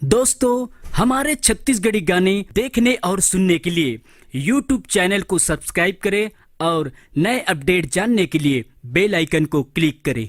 दोस्तों, हमारे छत्तीसगढ़ी गाने देखने और सुनने के लिए YouTube चैनल को सब्सक्राइब करें और नए अपडेट जानने के लिए बेल आइकन को क्लिक करें।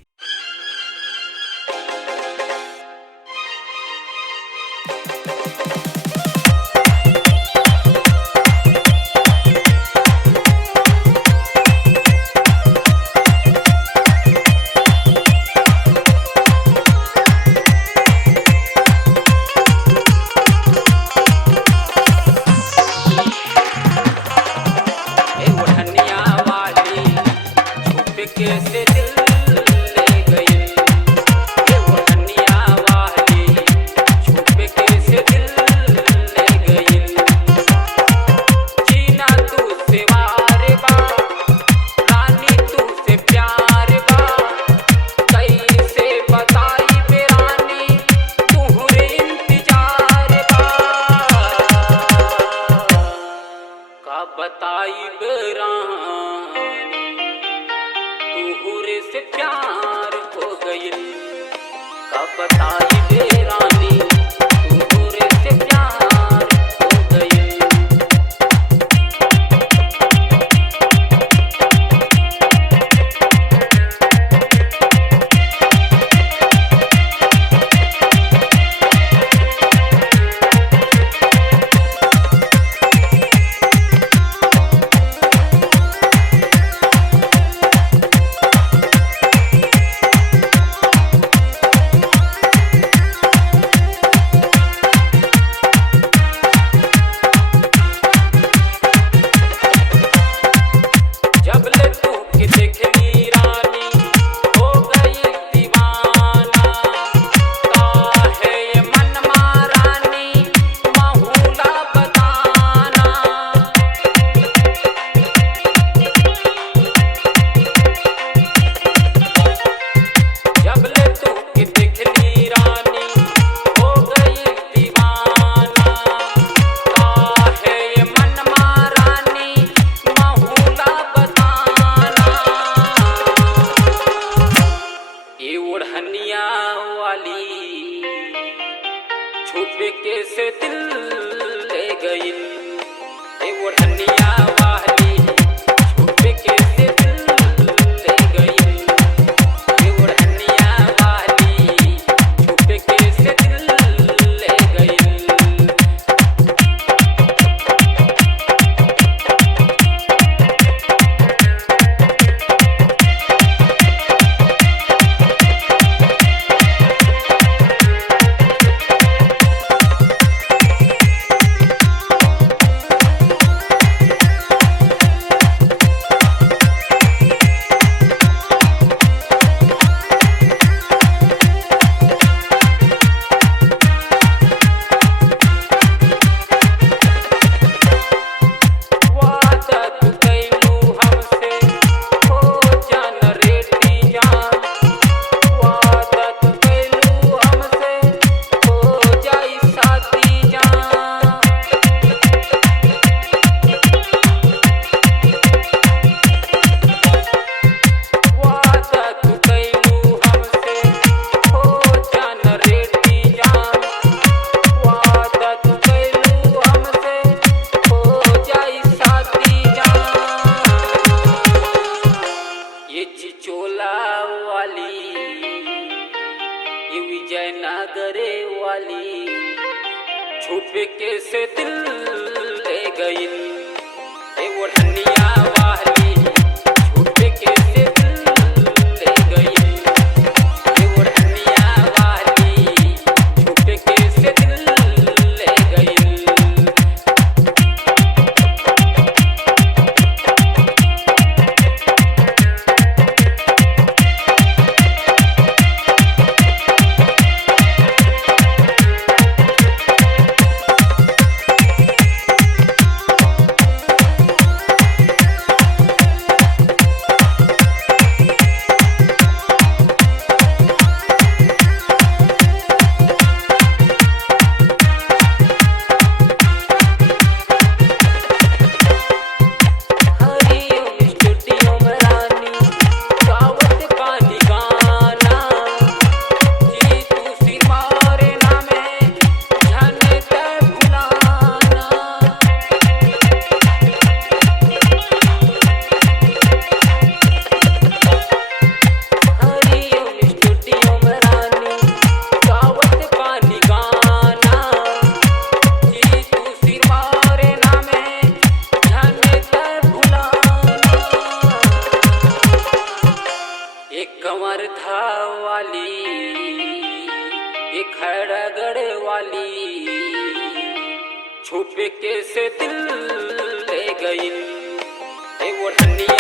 कैसे दिल ले गई, ये वो हनिया वाली छुप कैसे दिल ले गई। जीना तू से वार बा रानी, तू से प्यार बा कैसे बताई बे रानी, तुहरे इंतजार बा का बताई बे रानी, तुहरे से प्यार हो गई। कब बताई बे रानी, तुहरे से प्यार हो गई। छुप कैसे दिल ले गई, ये वो हनिया वाली छुप कैसे दिल ले गई, ये वो हनिया वाली छुप कैसे दिल ले गई। विजयनगरे वाली छुप कैसे दिल ले गई, ये वो हनिया वाली छुप कैसे दिल ले गई, ये वो हनिया वाली छुप कैसे दिल ले गई। छुपे कैसे दिल ले गई ए ओढ़निया